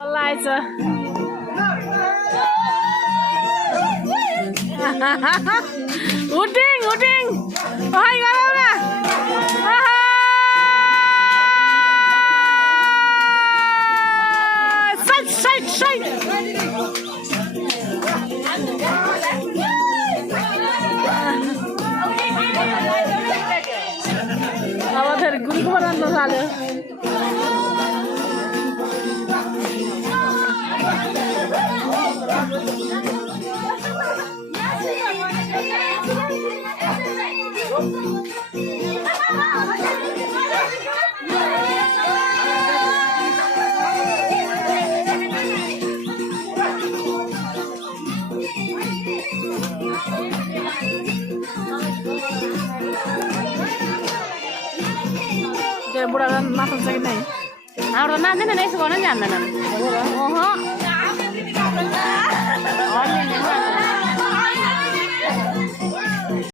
Eliza. Uding, uding. Oh, hai gak mana? Sai. আমাদের গুলি করানো ভালো budak makan sakit nih. Ahora nada nih sekolah jangan. Oh.